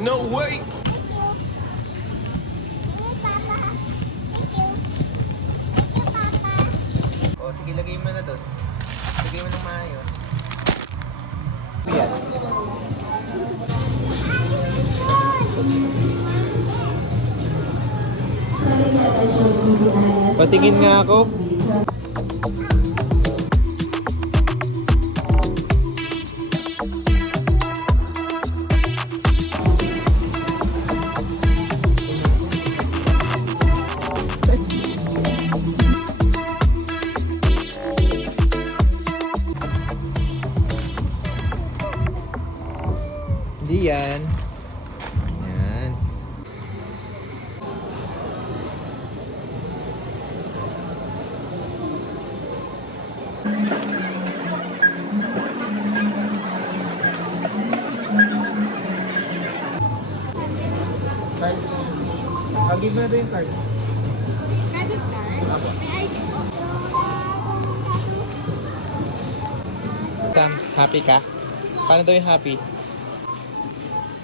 No way! O, sige, lagay mo na doon. Lagay mo ng maayos. Yan. Patingin nga ako. Hindi yan. Yan. Card. Give mo na doon yung card. Credit card? May ID. Sam, happy ka? Paano daw yung happy?